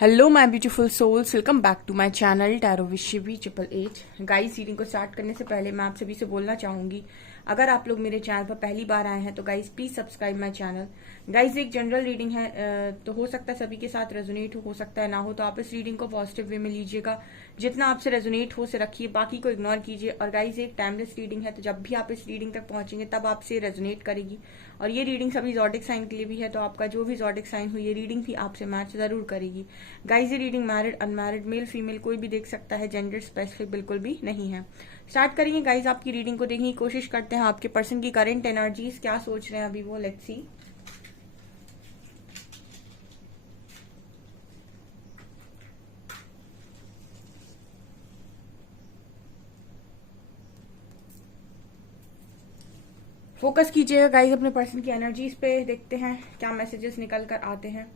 Hello my beautiful souls, welcome back to my channel tarot with Shivi 888। Guys, reading को start करने से पहले मैं आप सभी से बोलना चाहूंगी, अगर आप लोग मेरे चैनल पर पहली बार आए हैं तो guys please subscribe my channel. Guys, एक जनरल रीडिंग है, तो हो सकता है सभी के साथ रेजोनेट हो सकता है ना हो, तो आप इस रीडिंग को पॉजिटिव वे में लीजिएगा। जितना आपसे रेजोनेट हो से रखिए, बाकी को इग्नोर कीजिए। और गाइस, एक टाइमलेस रीडिंग है, तो जब भी आप इस रीडिंग तक पहुंचेंगे तब आपसे रेजोनेट करेगी। और ये रीडिंग सभी ज़ोडिक साइन के लिए भी है, तो आपका जो भी ज़ोडिक साइन हो ये रीडिंग भी आपसे मैच जरूर करेगी। गाइस, ये reading married unmarried male female कोई भी देख सकता है, जेंडर स्पेसिफिक बिल्कुल भी नहीं है। स्टार्ट करेंगे गाइस आपकी रीडिंग को देखने की कोशिश करते हैं। आपके पर्सन की करंट एनर्जीज क्या सोच रहे हैं अभी वो, लेट्स सी। फोकस कीजिएगा गाइस अपने पर्सन की एनर्जीज पे, देखते हैं क्या मैसेजेस निकल कर आते हैं।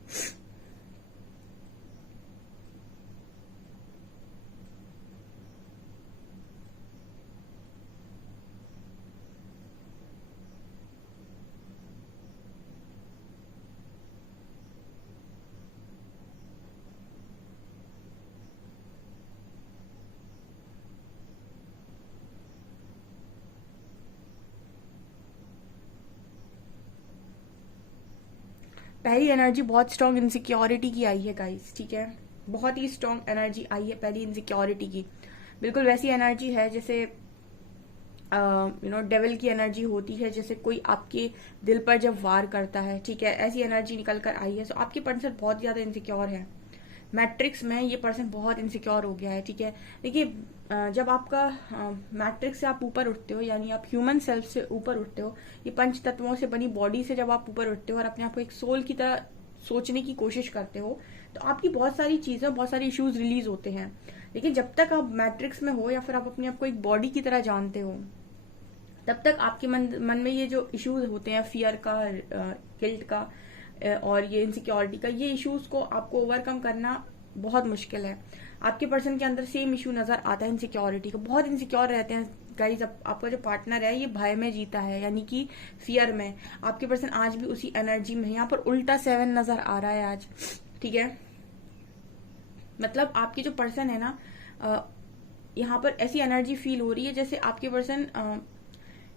पहली एनर्जी बहुत स्ट्रॉन्ग इनसिक्योरिटी की आई है गाइस, ठीक है। बहुत ही स्ट्रॉन्ग एनर्जी आई है पहली इनसिक्योरिटी की। बिल्कुल वैसी एनर्जी है जैसे डेविल की एनर्जी होती है, जैसे कोई आपके दिल पर जब वार करता है, ठीक है, ऐसी एनर्जी निकल कर आई है। सो आपके पर्सन बहुत ज्यादा इनसिक्योर है। मैट्रिक्स में ये पर्सन बहुत इनसिक्योर हो गया है, ठीक है। देखिए, जब आपका मैट्रिक्स से आप ऊपर उठते हो, यानी आप ह्यूमन सेल्फ से ऊपर उठते हो, ये पंच तत्वों से बनी बॉडी से जब आप ऊपर उठते हो और अपने आप को एक सोल की तरह सोचने की कोशिश करते हो, तो आपकी बहुत सारी चीजें, बहुत सारे इश्यूज रिलीज होते हैं। लेकिन जब तक आप मैट्रिक्स में हो या फिर आप अपने आप को एक बॉडी की तरह जानते हो, तब तक आपके मन में ये जो इश्यूज होते हैं, फियर का, गिल्ट का, और ये इनसिक्योरिटी का, ये इश्यूज को आपको ओवरकम करना बहुत मुश्किल है। आपके पर्सन के अंदर सेम इशू नजर आता है इनसिक्योरिटी का, बहुत इनसिक्योर रहते हैं गाइज। आपका जो पार्टनर है ये भय में जीता है, यानी कि फियर में। आपके पर्सन आज भी उसी एनर्जी में है। यहाँ पर उल्टा 7 नजर आ रहा है आज, ठीक है। मतलब आपकी जो पर्सन है ना, यहाँ पर ऐसी एनर्जी फील हो रही है जैसे आपके पर्सन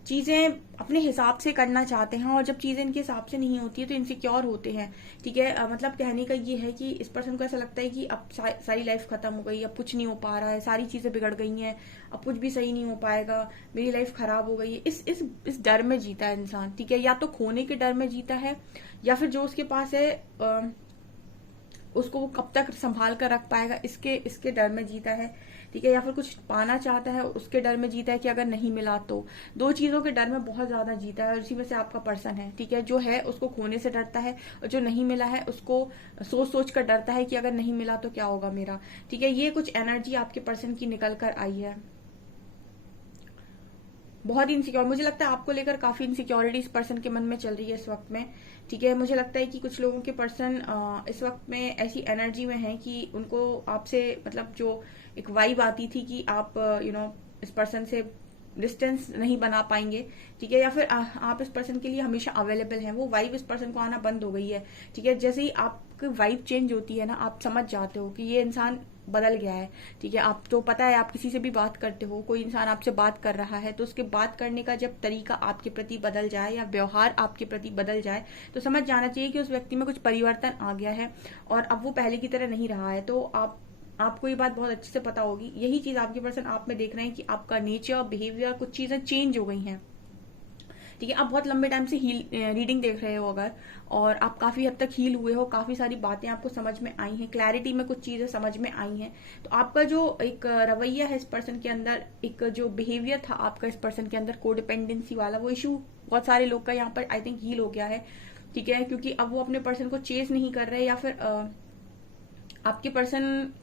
चीजें अपने हिसाब से करना चाहते हैं, और जब चीजें इनके हिसाब से नहीं होती है तो इनसिक्योर होते हैं, ठीक है। मतलब कहने का ये है कि इस पर्सन को ऐसा लगता है कि अब सारी लाइफ खत्म हो गई, अब कुछ नहीं हो पा रहा है, सारी चीजें बिगड़ गई हैं, अब कुछ भी सही नहीं हो पाएगा, मेरी लाइफ खराब हो गई है। इस डर में जीता है इंसान, ठीक है। या तो खोने के डर में जीता है, या फिर जो उसके पास है उसको वो कब तक संभाल कर रख पाएगा, इसके इसके डर में जीता है, ठीक है। या फिर कुछ पाना चाहता है, उसके डर में जीता है कि अगर नहीं मिला तो। दो चीजों के डर में बहुत ज्यादा जीता है, और उसी में से आपका पर्सन है, ठीक है। जो है उसको खोने से डरता है, और जो नहीं मिला है उसको सोच सोच कर डरता है कि अगर नहीं मिला तो क्या होगा मेरा, ठीक है। ये कुछ एनर्जी आपके पर्सन की निकल कर आई है। बहुत ही इनसिक्योर, मुझे लगता है आपको लेकर काफी इनसिक्योरिटी इस पर्सन के मन में चल रही है इस वक्त में, ठीक है। मुझे लगता है कि कुछ लोगों के पर्सन इस वक्त में ऐसी एनर्जी में है कि उनको आपसे, मतलब जो एक वाइब आती थी कि आप इस पर्सन से डिस्टेंस नहीं बना पाएंगे, ठीक है। या फिर आप इस पर्सन के लिए हमेशा अवेलेबल हैं, वो वाइब इस पर्सन को आना बंद हो गई है, ठीक है। जैसे ही आपकी वाइब चेंज होती है ना, आप समझ जाते हो कि ये इंसान बदल गया है, ठीक है। आप तो पता है, आप किसी से भी बात करते हो, कोई इंसान आपसे बात कर रहा है, तो उसके बात करने का जब तरीका आपके प्रति बदल जाए या व्यवहार आपके प्रति बदल जाए, तो समझ जाना चाहिए कि उस व्यक्ति में कुछ परिवर्तन आ गया है, और अब वो पहले की तरह नहीं रहा है। तो आपको ये बात बहुत अच्छे से पता होगी। यही चीज आपके पर्सन आप में देख रहे हैं कि आपका नेचर, बिहेवियर, कुछ चीजें चेंज हो गई हैं, ठीक है। आप बहुत लंबे टाइम से रीडिंग देख रहे हो अगर, और आप काफी हद तक हील हुए हो, काफी सारी बातें आपको समझ में आई हैं, क्लैरिटी में कुछ चीजें समझ में आई हैं, तो आपका जो एक रवैया है इस पर्सन के अंदर, एक जो बिहेवियर था आपका इस पर्सन के अंदर कोडिपेंडेंसी वाला, वो इशू बहुत सारे लोग का यहाँ पर आई थिंक हील हो गया है, ठीक है। क्योंकि अब वो अपने पर्सन को चेस नहीं कर रहे, या फिर आपके पर्सन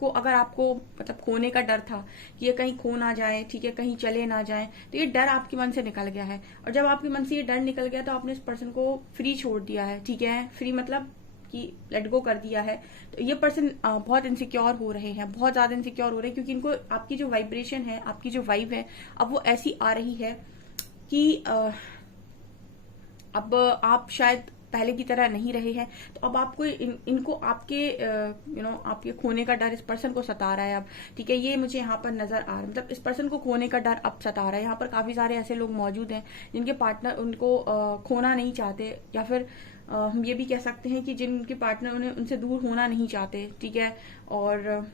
को अगर आपको मतलब खोने का डर था कि ये कहीं खो ना जाए, ठीक है, कहीं चले ना जाए, तो ये डर आपके मन से निकल गया है। और जब आपके मन से ये डर निकल गया तो आपने इस पर्सन को फ्री छोड़ दिया है, ठीक है। फ्री मतलब कि लेट गो कर दिया है। तो ये पर्सन बहुत इनसिक्योर हो रहे हैं, बहुत ज्यादा इनसिक्योर हो रहे हैं, क्योंकि इनको आपकी जो वाइब्रेशन है, आपकी जो वाइब है, अब वो ऐसी आ रही है कि अब आप शायद पहले की तरह नहीं रहे हैं, तो अब आपको इनको आपके आपके खोने का डर इस पर्सन को सता रहा है अब। ठीक है, ये मुझे यहाँ पर नजर आ रहा है, मतलब इस पर्सन को खोने का डर अब सता रहा है। यहाँ पर काफी सारे ऐसे लोग मौजूद हैं जिनके पार्टनर उनको खोना नहीं चाहते, या फिर हम ये भी कह सकते हैं कि जिनके पार्टनर उन्हें उनसे दूर होना नहीं चाहते। ठीक है, और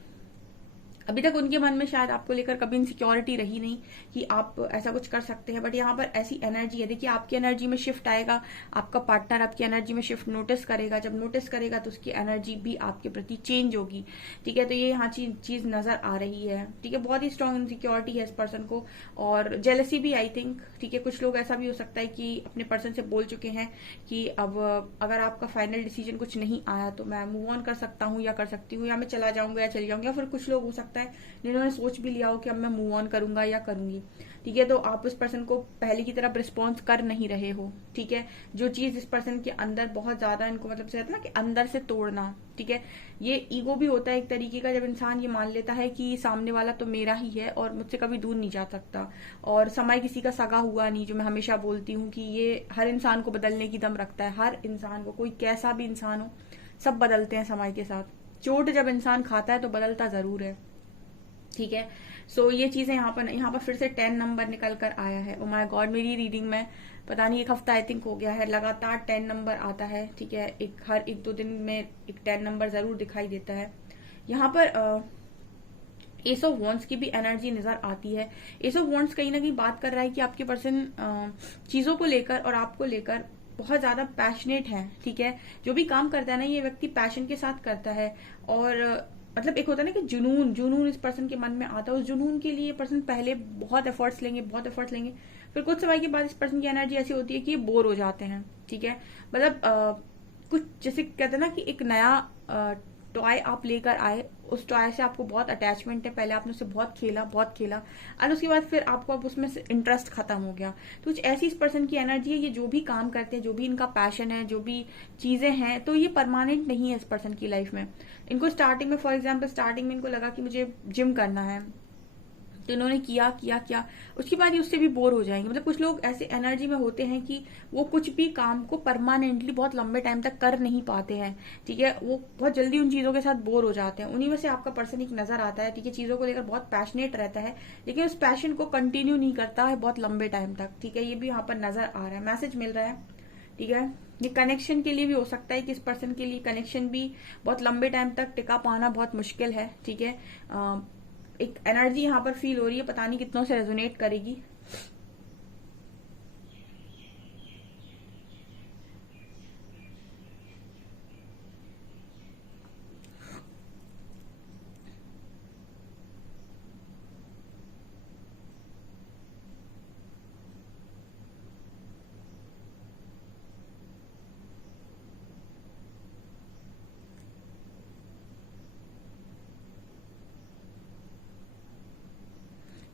अभी तक उनके मन में शायद आपको लेकर कभी इनसिक्योरिटी रही नहीं कि आप ऐसा कुछ कर सकते हैं, बट यहाँ पर ऐसी एनर्जी है। देखिए, आपकी एनर्जी में शिफ्ट आएगा, आपका पार्टनर आपकी एनर्जी में शिफ्ट नोटिस करेगा। जब नोटिस करेगा तो उसकी एनर्जी भी आपके प्रति चेंज होगी। ठीक है, तो ये यहाँ चीज नजर आ रही है। ठीक है, बहुत ही स्ट्रॉन्ग इनसिक्योरिटी है इस पर्सन को, और जेलसी भी, आई थिंक। ठीक है, कुछ लोग ऐसा भी हो सकता है कि अपने पर्सन से बोल चुके हैं कि अब अगर आपका फाइनल डिसीजन कुछ नहीं आया तो मैं मूव ऑन कर सकता हूँ या कर सकती हूँ, या मैं चला जाऊंगा या चली जाऊंगी। या फिर कुछ लोग हो सकता है जिन्होंने सोच भी लिया हो कि अब मैं मूव ऑन करूंगा या करूंगी। ठीक है, तो आप उस पर्सन को पहले की तरफ रिस्पॉन्स कर नहीं रहे हो। ठीक है, जो चीज इस पर्सन के अंदर बहुत ज्यादा इनको मतलब से ना कि अंदर से तोड़ना। ठीक है, ये ईगो भी होता है एक तरीके का, जब इंसान ये मान लेता है कि सामने वाला तो मेरा ही है और मुझसे कभी दूर नहीं जा सकता, और समय किसी का सगा हुआ नहीं, जो मैं हमेशा बोलती हूँ कि ये हर इंसान को बदलने की दम रखता है। हर इंसान को, कोई कैसा भी इंसान हो, सब बदलते हैं समय के साथ। चोट जब इंसान खाता है तो बदलता जरूर है। ठीक है, सो ये चीजें यहाँ पर फिर से 10 नंबर निकल कर आया है। ओ माय गॉड, मेरी रीडिंग में पता नहीं एक हफ्ता आई थिंक हो गया है, लगातार 10 नंबर आता है। ठीक है, हर एक दो दिन में एक 10 नंबर जरूर दिखाई देता है। यहाँ पर एस ऑफ वॉन्ड्स की भी एनर्जी नजर आती है। एस ऑफ वॉन्ड्स कहीं ना कहीं बात कर रहा है कि आपके पर्सन चीजों को लेकर और आपको लेकर बहुत ज्यादा पैशनेट है। ठीक है, जो भी काम करता है ना, ये व्यक्ति पैशन के साथ करता है, और मतलब एक होता है ना कि जुनून जुनून इस पर्सन के मन में आता है। उस जुनून के लिए ये पर्सन पहले बहुत एफर्ट्स लेंगे, फिर कुछ समय के बाद इस पर्सन की एनर्जी ऐसी होती है कि ये बोर हो जाते हैं। ठीक है, मतलब कुछ जैसे कहते हैं ना कि एक नया टॉय आप लेकर आए, उस टॉय से आपको बहुत अटैचमेंट है, पहले आपने उससे बहुत खेला और उसके बाद फिर आपको अब उसमें से इंटरेस्ट खत्म हो गया। तो कुछ ऐसी इस पर्सन की एनर्जी है। ये जो भी काम करते हैं, जो भी इनका पैशन है, जो भी चीजें हैं, तो ये परमानेंट नहीं है इस पर्सन की लाइफ में। इनको स्टार्टिंग में, फॉर एग्जाम्पल स्टार्टिंग में इनको लगा कि मुझे जिम करना है, तो इन्होंने किया, उसके बाद ही उससे भी बोर हो जाएंगे। मतलब कुछ लोग ऐसे एनर्जी में होते हैं कि वो कुछ भी काम को परमानेंटली बहुत लंबे टाइम तक कर नहीं पाते हैं। ठीक है, वो बहुत जल्दी उन चीजों के साथ बोर हो जाते हैं। उन्हीं में से आपका पर्सन एक नजर आता है। ठीक है, चीजों को लेकर बहुत पैशनेट रहता है, लेकिन उस पैशन को कंटिन्यू नहीं करता है बहुत लंबे टाइम तक। ठीक है, ये भी यहाँ पर नजर आ रहा है, मैसेज मिल रहा है। ठीक है, ये कनेक्शन के लिए भी हो सकता है कि इस पर्सन के लिए कनेक्शन भी बहुत लंबे टाइम तक टिका पाना बहुत मुश्किल है। ठीक है, एक एनर्जी यहाँ पर फील हो रही है, पता नहीं कितनों से रेजोनेट करेगी।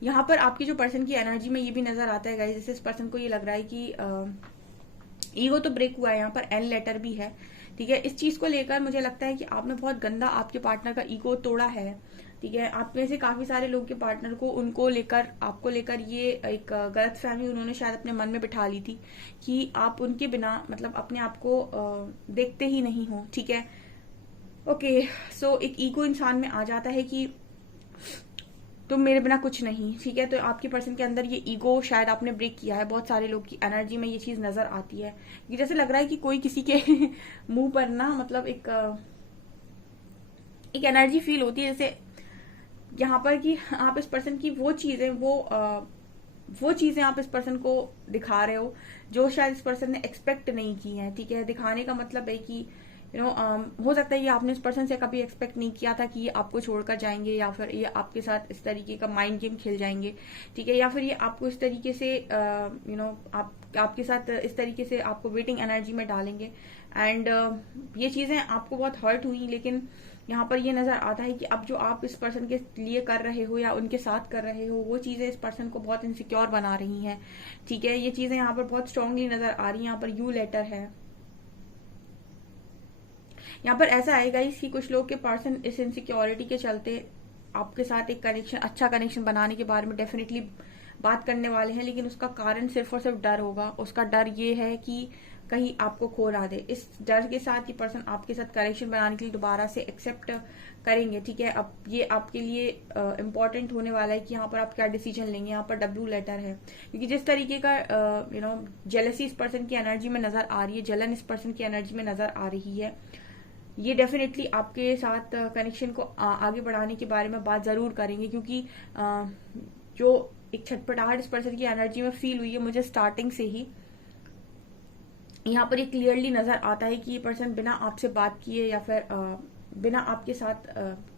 यहाँ पर आपकी जो पर्सन की एनर्जी में ये भी नजर आता है गाइस, जैसे इस पर्सन को ये लग रहा है कि ईगो तो ब्रेक हुआ है, यहाँ पर एन लेटर भी है। ठीक है, इस चीज को लेकर मुझे लगता है कि आपने बहुत गंदा आपके पार्टनर का ईगो तोड़ा है। ठीक है, आप में से काफी सारे लोग के पार्टनर को, उनको लेकर, आपको लेकर ये एक गलत फहमी उन्होंने शायद अपने मन में बिठा ली थी कि आप उनके बिना मतलब अपने आप को देखते ही नहीं हो। ठीक है, ओके, सो एक ईगो इंसान में आ जाता है कि तुम मेरे बिना कुछ नहीं। ठीक है, तो आपके पर्सन के अंदर ये ईगो शायद आपने ब्रेक किया है। बहुत सारे लोग की एनर्जी में ये चीज नजर आती है कि जैसे लग रहा है कि कोई किसी के मुंह पर ना, मतलब एक एनर्जी फील होती है, जैसे यहाँ पर कि आप इस पर्सन की वो चीजें आप इस पर्सन को दिखा रहे हो जो शायद इस पर्सन ने एक्सपेक्ट नहीं की है। ठीक है, दिखाने का मतलब है कि हो सकता है ये आपने इस पर्सन से कभी एक्सपेक्ट नहीं किया था कि ये आपको छोड़कर जाएंगे, या फिर ये आपके साथ इस तरीके का माइंड गेम खेल जाएंगे। ठीक है, या फिर ये आपको इस तरीके से आपके साथ इस तरीके से आपको वेटिंग एनर्जी में डालेंगे। एंड ये चीजें आपको बहुत हर्ट हुई, लेकिन यहाँ पर ये नजर आता है कि अब जो आप इस पर्सन के लिए कर रहे हो या उनके साथ कर रहे हो, वो चीजें इस पर्सन को बहुत इनसिक्योर बना रही हैं। ठीक है, ये चीजें यहाँ पर बहुत स्ट्रांगली नजर आ रही है। यहाँ पर यू लेटर है। यहाँ पर ऐसा आएगा कि कुछ लोग के पर्सन इस इनसिक्योरिटी के चलते आपके साथ एक कनेक्शन, अच्छा कनेक्शन बनाने के बारे में डेफिनेटली बात करने वाले हैं, लेकिन उसका कारण सिर्फ और सिर्फ डर होगा। उसका डर ये है कि कहीं आपको खो ना दे। इस डर के साथ ये पर्सन आपके साथ कनेक्शन बनाने के लिए दोबारा से एक्सेप्ट करेंगे, ठीक है। अब ये आपके लिए इम्पोर्टेंट होने वाला है कि यहाँ पर आप क्या डिसीजन लेंगे। यहाँ पर डब्ल्यू लेटर है, क्योंकि जिस तरीके का जेलसी इस पर्सन की एनर्जी में नजर आ रही है, जलन इस पर्सन की एनर्जी में नजर आ रही है, ये डेफिनेटली आपके साथ कनेक्शन को आगे बढ़ाने के बारे में बात जरूर करेंगे, क्योंकि जो एक छटपटाहट इस पर्सन की एनर्जी में फील हुई है मुझे स्टार्टिंग से ही, यहाँ पर ये क्लियरली नजर आता है कि ये पर्सन बिना आपसे बात किए या फिर बिना आपके साथ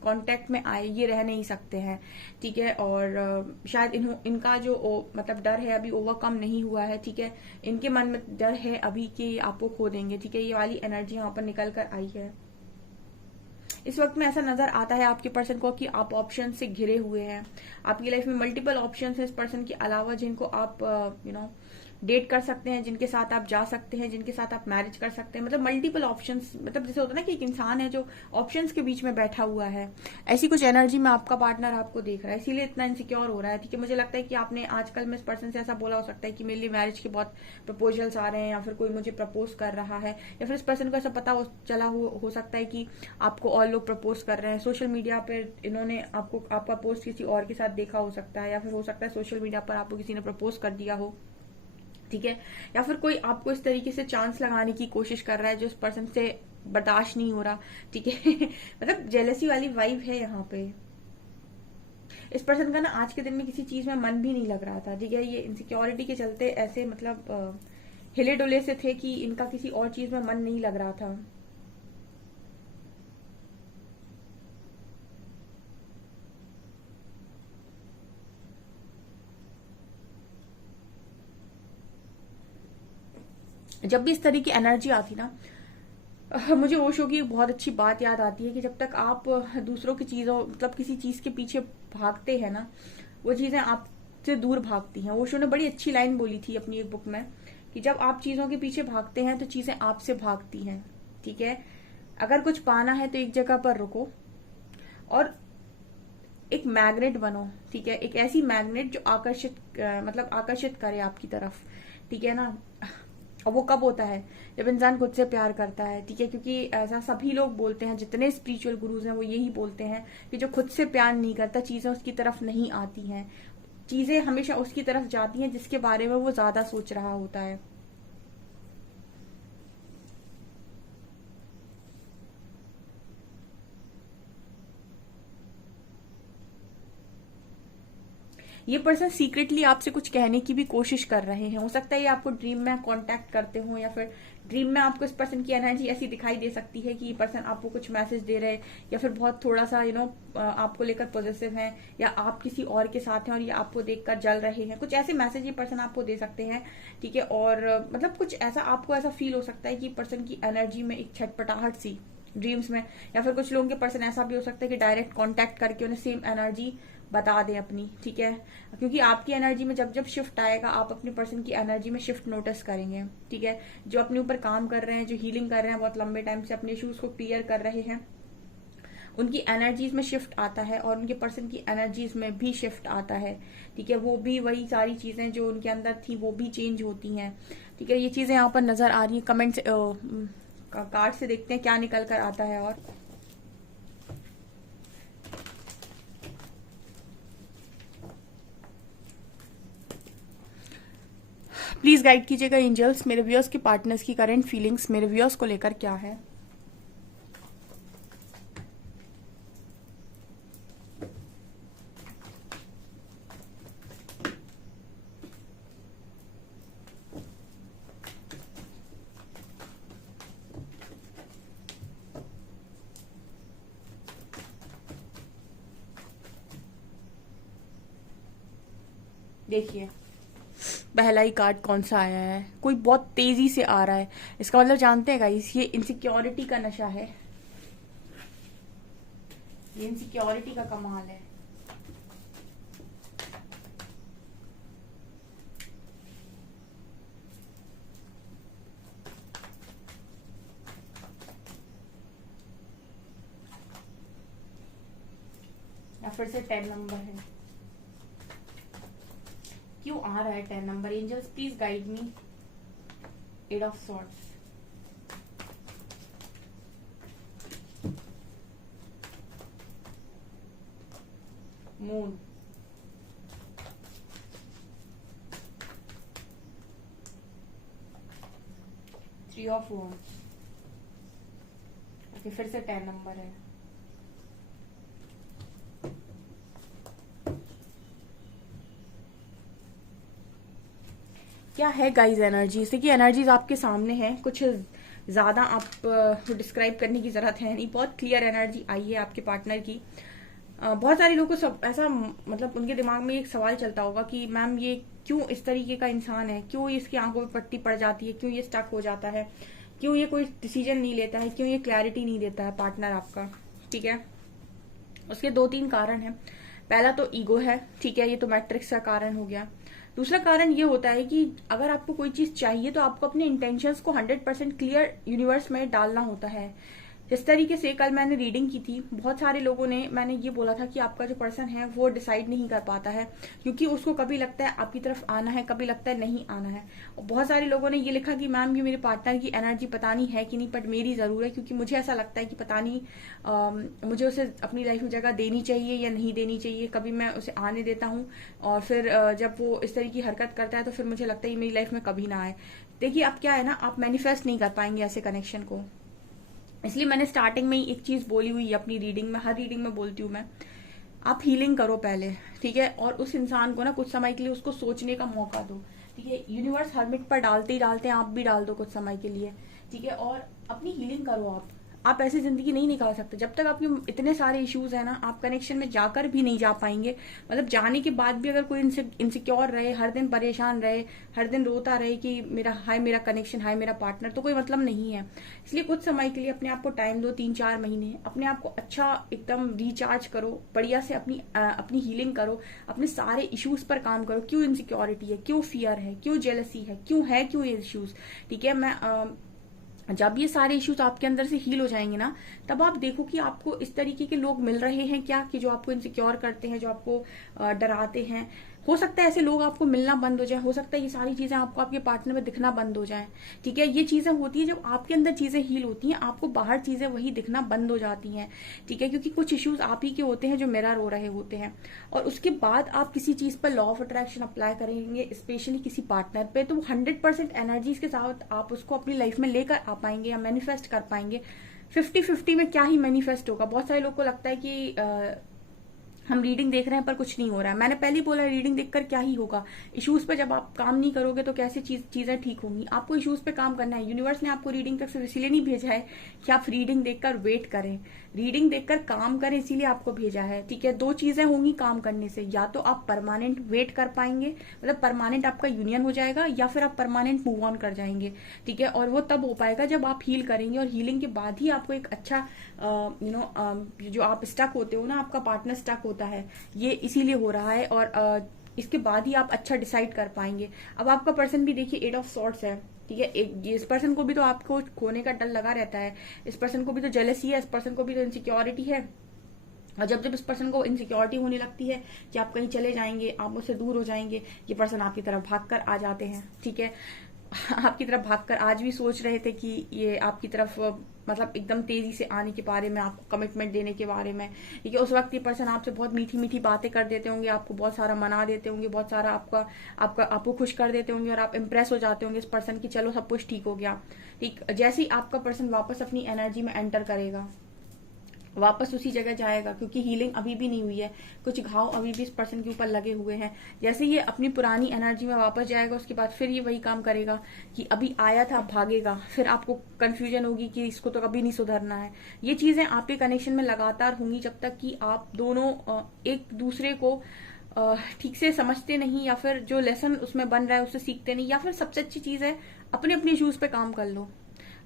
कांटेक्ट में आए ये रह नहीं सकते हैं, ठीक है। और शायद इनका जो मतलब डर है अभी ओवरकम नहीं हुआ है, ठीक है। इनके मन में डर है अभी कि आपको खो देंगे, ठीक है। ये वाली एनर्जी यहाँ पर निकल कर आई है। इस वक्त में ऐसा नजर आता है आपके पर्सन को कि आप ऑप्शन से घिरे हुए हैं। आपकी लाइफ में मल्टीपल ऑप्शन है इस पर्सन के अलावा, जिनको आप डेट कर सकते हैं, जिनके साथ आप जा सकते हैं, जिनके साथ आप मैरिज कर सकते हैं। मतलब मल्टीपल ऑप्शंस, मतलब जैसे होता है ना कि एक इंसान है जो ऑप्शंस के बीच में बैठा हुआ है, ऐसी कुछ एनर्जी में आपका पार्टनर आपको देख रहा है, इसीलिए इतना इनसिक्योर हो रहा है, ठीक है। मुझे लगता है कि आपने आजकल में इस पर्सन से ऐसा बोला हो सकता है कि मेरे लिए मैरिज के बहुत प्रपोजल्स आ रहे हैं, या फिर कोई मुझे प्रपोज कर रहा है, या फिर इस पर्सन को ऐसा पता हो सकता है कि आपको और लोग प्रपोज कर रहे हैं। सोशल मीडिया पर इन्होंने आपका पोस्ट किसी और के साथ देखा हो सकता है, या फिर हो सकता है सोशल मीडिया पर आपको किसी ने प्रपोज कर दिया हो, ठीक है। या फिर कोई आपको इस तरीके से चांस लगाने की कोशिश कर रहा है जो इस पर्सन से बर्दाश्त नहीं हो रहा, ठीक है। मतलब जेलसी वाली वाइब है यहाँ पे। इस पर्सन का ना आज के दिन में किसी चीज में मन भी नहीं लग रहा था, ठीक है। ये इनसिक्योरिटी के चलते ऐसे मतलब हिले डुले से थे कि इनका किसी और चीज में मन नहीं लग रहा था। जब भी इस तरह की एनर्जी आती ना, मुझे ओशो की बहुत अच्छी बात याद आती है कि जब तक आप दूसरों की चीजों मतलब किसी चीज के पीछे भागते हैं ना, वो चीजें आपसे दूर भागती हैं। ओशो ने बड़ी अच्छी लाइन बोली थी अपनी एक बुक में कि जब आप चीजों के पीछे भागते हैं तो चीजें आपसे भागती हैं, ठीक है। अगर कुछ पाना है तो एक जगह पर रुको और एक मैग्नेट बनो, ठीक है। एक ऐसी मैग्नेट जो मतलब आकर्षित करे आपकी तरफ, ठीक है ना। और वो कब होता है? जब इंसान खुद से प्यार करता है, ठीक है। क्योंकि ऐसा सभी लोग बोलते हैं, जितने स्पिरिचुअल गुरुज हैं वो यही बोलते हैं कि जो खुद से प्यार नहीं करता चीजें उसकी तरफ नहीं आती हैं, चीजें हमेशा उसकी तरफ जाती हैं जिसके बारे में वो ज्यादा सोच रहा होता है। ये पर्सन सीक्रेटली आपसे कुछ कहने की भी कोशिश कर रहे हैं। हो सकता है ये आपको ड्रीम में कांटेक्ट करते हो, या फिर ड्रीम में आपको इस पर्सन की एनर्जी ऐसी दिखाई दे सकती है कि ये पर्सन आपको कुछ मैसेज दे रहे हैं, या फिर बहुत थोड़ा सा आपको लेकर पॉजिटिव है, या आप किसी और के साथ हैं और ये आपको देखकर जल रहे हैं। कुछ ऐसे मैसेज ये पर्सन आपको दे सकते हैं, ठीक है। और मतलब कुछ ऐसा आपको ऐसा फील हो सकता है कि पर्सन की एनर्जी में एक छटपटाहट सी ड्रीम्स में, या फिर कुछ लोगों के पर्सन ऐसा भी हो सकता है कि डायरेक्ट कांटेक्ट करके उन्हें सेम एनर्जी बता दें अपनी, ठीक है। क्योंकि आपकी एनर्जी में जब जब शिफ्ट आएगा आप अपने पर्सन की एनर्जी में शिफ्ट नोटिस करेंगे, ठीक है। जो अपने ऊपर काम कर रहे हैं, जो हीलिंग कर रहे हैं, बहुत लंबे टाइम से अपने इश्यूज को क्लियर कर रहे हैं, उनकी एनर्जीज में शिफ्ट आता है और उनके पर्सन की एनर्जीज में भी शिफ्ट आता है, ठीक है। वो भी वही सारी चीजें जो उनके अंदर थी वो भी चेंज होती हैं, ठीक है। ये चीजें यहाँ पर नजर आ रही है। कमेंट कार्ड से देखते हैं क्या निकल कर आता है। और प्लीज गाइड कीजिएगा एंजल्स, मेरे व्यूअर्स की पार्टनर्स की करंट फीलिंग्स मेरे व्यूअर्स को लेकर क्या है। देखिए पहला ही कार्ड कौन सा आया है, कोई बहुत तेजी से आ रहा है। इसका मतलब जानते हैं गाइस, ये इनसिक्योरिटी का नशा है, ये इनसिक्योरिटी का कमाल है। या फिर से 10 नंबर है, क्यों आ रहा है 10 number? Angels please guide me. 8 of swords, moon, 3 of wands. Okay, फिर से 10 नंबर है। क्या है गाइज एनर्जी? देखिए एनर्जीज आपके सामने है, कुछ ज्यादा आप डिस्क्राइब करने की जरूरत है नहीं, बहुत क्लियर एनर्जी आई है आपके पार्टनर की। बहुत सारे लोगों को सब ऐसा मतलब उनके दिमाग में एक सवाल चलता होगा कि मैम ये क्यों इस तरीके का इंसान है, क्यों इसकी आंखों में पट्टी पड़ जाती है, क्यों ये स्टक हो जाता है, क्यों ये कोई डिसीजन नहीं लेता है, क्यों ये क्लैरिटी नहीं देता है पार्टनर आपका। ठीक है, उसके 2-3 कारण है। पहला तो ईगो है, ठीक है, ये तो मैट्रिक्स का कारण हो गया। दूसरा कारण ये होता है कि अगर आपको कोई चीज चाहिए तो आपको अपने इंटेंशंस को 100% क्लियर यूनिवर्स में डालना होता है। जिस तरीके से कल मैंने रीडिंग की थी, बहुत सारे लोगों ने, मैंने ये बोला था कि आपका जो पर्सन है वो डिसाइड नहीं कर पाता है, क्योंकि उसको कभी लगता है आपकी तरफ आना है, कभी लगता है नहीं आना है। और बहुत सारे लोगों ने ये लिखा कि मैम ये मेरे पार्टनर की एनर्जी पता नहीं है कि नहीं, बट मेरी जरूर है, क्योंकि मुझे ऐसा लगता है कि पता नहीं मुझे उसे अपनी लाइफ में जगह देनी चाहिए या नहीं देनी चाहिए। कभी मैं उसे आने देता हूँ और फिर जब वो इस तरह की हरकत करता है तो फिर मुझे लगता है मेरी लाइफ में कभी ना आए। देखिए अब क्या है ना, आप मैनिफेस्ट नहीं कर पाएंगे ऐसे कनेक्शन को। इसलिए मैंने स्टार्टिंग में ही एक चीज बोली हुई है अपनी रीडिंग में, हर रीडिंग में बोलती हूँ मैं, आप हीलिंग करो पहले, ठीक है, और उस इंसान को ना कुछ समय के लिए उसको सोचने का मौका दो। ठीक है, यूनिवर्स हर्मिट पर डालते ही डालते हैं, आप भी डाल दो कुछ समय के लिए। ठीक है, और अपनी हीलिंग करो। आप ऐसी जिंदगी नहीं निकाल सकते जब तक आपके इतने सारे इश्यूज है ना, आप कनेक्शन में जाकर भी नहीं जा पाएंगे। मतलब जाने के बाद भी अगर कोई इनसिक्योर रहे, हर दिन परेशान रहे, हर दिन रोता रहे कि मेरा कनेक्शन, हाय मेरा पार्टनर, तो कोई मतलब नहीं है। इसलिए कुछ समय के लिए अपने आप को टाइम दो, 3-4 महीने, अपने आप को अच्छा एकदम रिचार्ज करो, बढ़िया से अपनी हीलिंग करो, अपने सारे इश्यूज पर काम करो। क्यों इनसिक्योरिटी है, क्यों फियर है, क्यों जेलसी है, क्यों ये इश्यूज। ठीक है, जब ये सारे इश्यूज आपके अंदर से हील हो जाएंगे ना, तब आप देखो कि आपको इस तरीके के लोग मिल रहे हैं क्या, कि जो आपको इनसिक्योर करते हैं, जो आपको डराते हैं। हो सकता है ऐसे लोग आपको मिलना बंद हो जाए, हो सकता है ये सारी चीजें आपको आपके पार्टनर में दिखना बंद हो जाए। ठीक है, ये चीजें होती है जब आपके अंदर चीजें हील होती हैं, आपको बाहर चीजें वही दिखना बंद हो जाती हैं। ठीक है, क्योंकि कुछ इश्यूज आप ही के होते हैं जो मिरर हो रहे होते हैं, और उसके बाद आप किसी चीज पर लॉ ऑफ अट्रैक्शन अप्लाई करेंगे, स्पेशली किसी पार्टनर पे, तो 100% एनर्जीज के साथ आप उसको अपनी लाइफ में लेकर आ पाएंगे या मैनिफेस्ट कर पाएंगे। 50-50 में क्या ही मैनिफेस्ट होगा। बहुत सारे लोग को लगता है कि हम रीडिंग देख रहे हैं पर कुछ नहीं हो रहा है। मैंने पहले ही बोला, रीडिंग देखकर क्या ही होगा। इश्यूज पे जब आप काम नहीं करोगे तो कैसे चीजें ठीक होंगी। आपको इश्यूज पे काम करना है। यूनिवर्स ने आपको रीडिंग तक सिर्फ इसीलिए नहीं भेजा है कि आप रीडिंग देखकर वेट करें, रीडिंग देखकर काम करें, इसीलिए आपको भेजा है। ठीक है, 2 चीजें होंगी काम करने से, या तो आप परमानेंट वेट कर पाएंगे, मतलब परमानेंट आपका यूनियन हो जाएगा, या फिर आप परमानेंट मूव ऑन कर जाएंगे। ठीक है, और वो तब हो पाएगा जब आप हील करेंगे, और हीलिंग के बाद ही आपको एक अच्छा जो आप स्टक होते हो ना, आपका पार्टनर स्टक होता है, ये इसीलिए हो रहा है, और इसके बाद ही आप अच्छा डिसाइड कर पाएंगे। अब आपका पर्सन भी देखिए 8 ऑफ सॉर्ड्स है। ठीक है, इस पर्सन को भी तो आपको खोने का डर लगा रहता है, इस पर्सन को भी तो जेलसी है, इस पर्सन को भी तो इनसिक्योरिटी है। और जब जब इस पर्सन को इनसिक्योरिटी होने लगती है कि आप कहीं चले जाएंगे, आप मुझसे दूर हो जाएंगे, ये पर्सन आपकी तरफ भागकर आ जाते हैं। ठीक है, आपकी तरफ भागकर आज भी सोच रहे थे कि ये आपकी तरफ मतलब एकदम तेजी से आने के बारे में, आपको कमिटमेंट देने के बारे में। ठीक है, उस वक्त ये पर्सन आपसे बहुत मीठी मीठी बातें कर देते होंगे, आपको बहुत सारा मना देते होंगे, बहुत सारा आपको खुश कर देते होंगे, और आप इंप्रेस हो जाते होंगे इस पर्सन की, चलो सब कुछ ठीक हो गया। ठीक, जैसे ही आपका पर्सन वापस अपनी एनर्जी में एंटर करेगा, वापस उसी जगह जाएगा, क्योंकि हीलिंग अभी भी नहीं हुई है, कुछ घाव अभी भी इस पर्सन के ऊपर लगे हुए हैं। जैसे ये अपनी पुरानी एनर्जी में वापस जाएगा, उसके बाद फिर ये वही काम करेगा कि अभी आया था, भागेगा, फिर आपको कंफ्यूजन होगी कि इसको तो कभी नहीं सुधरना है। ये चीजें आपके कनेक्शन में लगातार होंगी जब तक कि आप दोनों एक दूसरे को ठीक से समझते नहीं, या फिर जो लेसन उसमें बन रहा है उससे सीखते नहीं, या फिर सबसे अच्छी चीज है अपने अपने इश्यूज पे काम कर लो।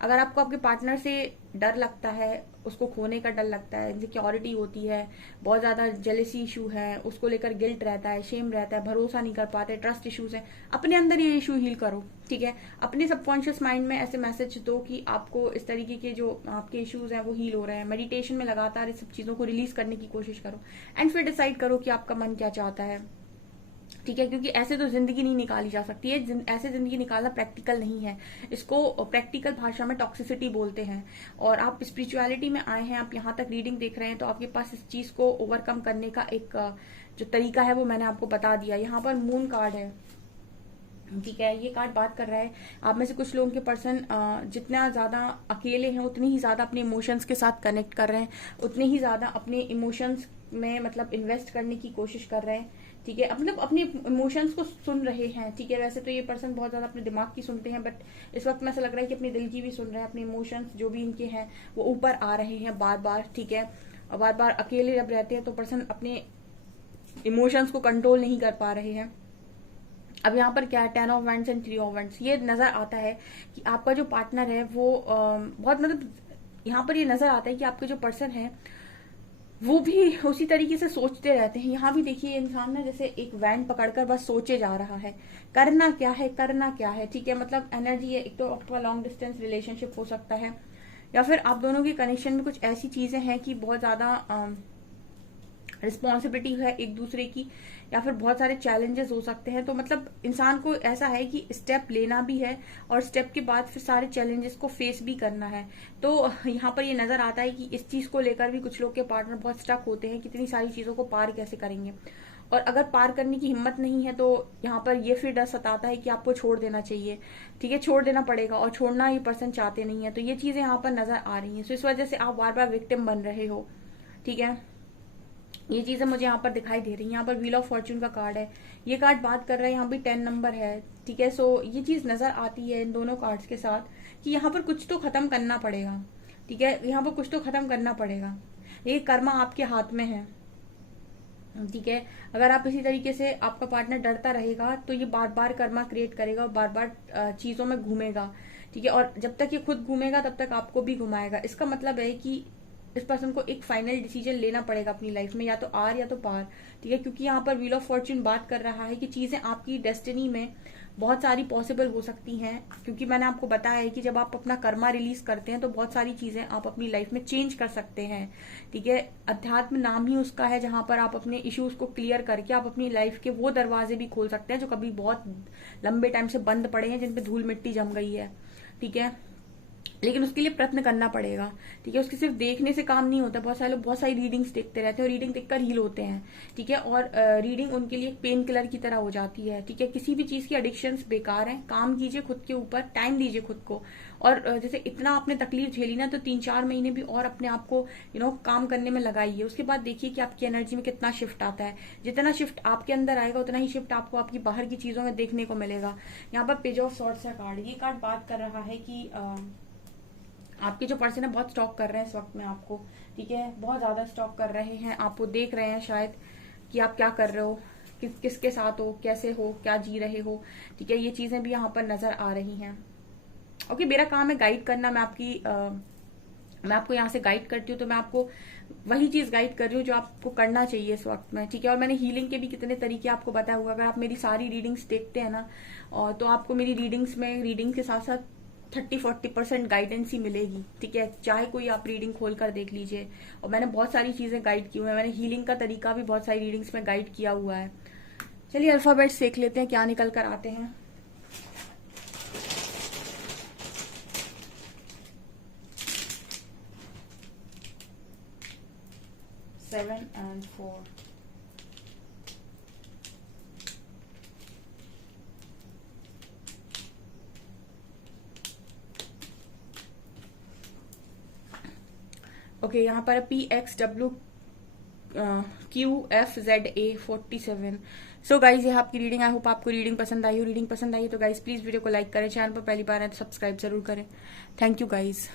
अगर आपको आपके पार्टनर से डर लगता है, उसको खोने का डर लगता है, इनसिक्योरिटी होती है, बहुत ज्यादा जेलेसी इशू है, उसको लेकर गिल्ट रहता है, शेम रहता है, भरोसा नहीं कर पाते, ट्रस्ट इश्यूज है, अपने अंदर ये इशू हील करो। ठीक है, अपने सबकॉन्शियस माइंड में ऐसे मैसेज दो कि आपको इस तरीके के जो आपके इश्यूज हैं वो हील हो रहे हैं। मेडिटेशन में लगातार इस सब चीजों को रिलीज करने की कोशिश करो, एंड फिर डिसाइड करो कि आपका मन क्या चाहता है। ठीक है, क्योंकि ऐसे तो जिंदगी नहीं निकाली जा सकती है, ऐसे जिंदगी निकालना प्रैक्टिकल नहीं है। इसको प्रैक्टिकल भाषा में टॉक्सिसिटी बोलते हैं। और आप स्पिरिचुअलिटी में आए हैं, आप यहाँ तक रीडिंग देख रहे हैं, तो आपके पास इस चीज को ओवरकम करने का एक जो तरीका है वो मैंने आपको बता दिया। यहाँ पर मून कार्ड है, ठीक है। ये कार्ड बात कर रहा है आप में से कुछ लोगों के पर्सन जितना ज्यादा अकेले हैं उतनी ही ज्यादा अपने इमोशंस के साथ कनेक्ट कर रहे हैं, उतने ही ज्यादा अपने इमोशंस में मतलब इन्वेस्ट करने की कोशिश कर रहे हैं, ठीक है। मतलब अपने इमोशंस को सुन रहे हैं, ठीक है। वैसे तो ये पर्सन बहुत ज्यादा अपने दिमाग की सुनते हैं, बट इस वक्त में ऐसा लग रहा है कि अपने दिल की भी सुन रहे हैं। अपने इमोशंस जो भी इनके हैं वो ऊपर आ रहे हैं बार बार, ठीक है। और बार बार अकेले जब रहते हैं तो पर्सन अपने इमोशंस को कंट्रोल नहीं कर पा रहे हैं। अब यहाँ पर क्या है, 10 of wands and 3 of wands. ये नजर आता है कि आपका जो पार्टनर है वो बहुत मतलब यहाँ पर ये नजर आता है कि आपके जो पर्सन है वो भी उसी तरीके से सोचते रहते हैं। यहाँ भी देखिए इंसान ना जैसे एक वैंड पकड़कर बस सोचे जा रहा है, करना क्या है करना क्या है, ठीक है। मतलब एनर्जी है, एक तो आपका लॉन्ग डिस्टेंस रिलेशनशिप हो सकता है, या फिर आप दोनों के कनेक्शन में कुछ ऐसी चीजें हैं कि बहुत ज्यादा रिस्पॉन्सिबिलिटी है एक दूसरे की, या फिर बहुत सारे चैलेंजेस हो सकते हैं। तो मतलब इंसान को ऐसा है कि स्टेप लेना भी है और स्टेप के बाद फिर सारे चैलेंजेस को फेस भी करना है। तो यहाँ पर ये नजर आता है कि इस चीज को लेकर भी कुछ लोग के पार्टनर बहुत स्टक होते हैं, कितनी सारी चीजों को पार कैसे करेंगे। और अगर पार करने की हिम्मत नहीं है तो यहाँ पर ये फिर डर सताता है कि आपको छोड़ देना चाहिए, ठीक है, छोड़ देना पड़ेगा, और छोड़ना ये पर्सन चाहते नहीं है। तो ये चीजें यहाँ पर नजर आ रही हैं। तो इस वजह से आप बार बार विक्टिम बन रहे हो, ठीक है। ये चीजें मुझे यहाँ पर दिखाई दे रही है। यहाँ पर व्हील ऑफ फॉर्च्यून का कार्ड है, ये कार्ड बात कर रहा है, यहाँ भी 10 नंबर है, ठीक है। सो ये चीज नजर आती है इन दोनों कार्ड्स के साथ कि यहाँ पर कुछ तो खत्म करना पड़ेगा, ठीक है। यहाँ पर कुछ तो खत्म करना पड़ेगा, ये कर्मा आपके हाथ में है, ठीक है। अगर आप इसी तरीके से आपका पार्टनर डरता रहेगा तो ये बार बार कर्मा क्रिएट करेगा और बार बार चीजों में घूमेगा, ठीक है। और जब तक ये खुद घूमेगा तब तक आपको भी घुमाएगा। इसका मतलब है कि इस पर्सन को एक फाइनल डिसीजन लेना पड़ेगा अपनी लाइफ में, या तो आर या तो पार, ठीक है। क्योंकि यहाँ पर व्हील ऑफ फॉर्च्यून बात कर रहा है कि चीजें आपकी डेस्टिनी में बहुत सारी पॉसिबल हो सकती हैं, क्योंकि मैंने आपको बताया है कि जब आप अपना कर्मा रिलीज करते हैं तो बहुत सारी चीजें आप अपनी लाइफ में चेंज कर सकते हैं, ठीक है। अध्यात्म नाम ही उसका है जहां पर आप अपने इश्यूज को क्लियर करके आप अपनी लाइफ के वो दरवाजे भी खोल सकते हैं जो कभी बहुत लंबे टाइम से बंद पड़े हैं, जिन पे धूल मिट्टी जम गई है, ठीक है। लेकिन उसके लिए प्रयत्न करना पड़ेगा, ठीक है। उसके सिर्फ देखने से काम नहीं होता। बहुत सारे लोग बहुत सारी रीडिंग्स देखते रहते हैं और रीडिंग देखकर हील होते हैं, ठीक है। और रीडिंग उनके लिए पेन किलर की तरह हो जाती है, ठीक है। किसी भी चीज की एडिक्शंस बेकार है, काम कीजिए खुद के ऊपर, टाइम दीजिए खुद को। और जैसे इतना आपने तकलीफ झेली ना, तो 3-4 महीने भी और अपने आप को काम करने में लगाइए। उसके बाद देखिए कि आपकी एनर्जी में कितना शिफ्ट आता है। जितना शिफ्ट आपके अंदर आएगा उतना ही शिफ्ट आपको आपकी बाहर की चीजों में देखने को मिलेगा। यहाँ पर पेज ऑफ सॉर्ड्स का कार्ड, ये कार्ड बात कर रहा है कि आपके जो पर्सन है बहुत स्टॉक कर रहे हैं इस वक्त में आपको, ठीक है। बहुत ज्यादा स्टॉक कर रहे हैं, आपको देख रहे हैं शायद कि आप क्या कर रहे हो, किसके साथ हो, कैसे हो, क्या जी रहे हो, ठीक है। ये चीजें भी यहाँ पर नजर आ रही हैं। ओके, मेरा काम है गाइड करना। मैं आपको यहाँ से गाइड करती हूँ, तो मैं आपको वही चीज गाइड कर रही हूँ जो आपको करना चाहिए इस वक्त में, ठीक है। और मैंने हीलिंग के भी कितने तरीके आपको बताया हुआ। अगर आप मेरी सारी रीडिंग्स देखते हैं ना, तो आपको मेरी रीडिंग्स के साथ साथ 30-40% गाइडेंस ही मिलेगी, ठीक है। चाहे कोई आप रीडिंग खोल कर देख लीजिए। और मैंने बहुत सारी चीजें गाइड की हुई है, मैंने हीलिंग का तरीका भी बहुत सारी रीडिंग्स में गाइड किया हुआ है। चलिए अल्फाबेट्स देख लेते हैं क्या निकल कर आते हैं। Seven and 4। ओके, यहाँ पर PXWQFZA47। सो गाइज ये आपकी रीडिंग। आई होप आपको रीडिंग पसंद आई हो। रीडिंग पसंद आई तो गाइज प्लीज वीडियो को लाइक करें, चैनल पर पहली बार है तो सब्सक्राइब जरूर करें। Thank you guys.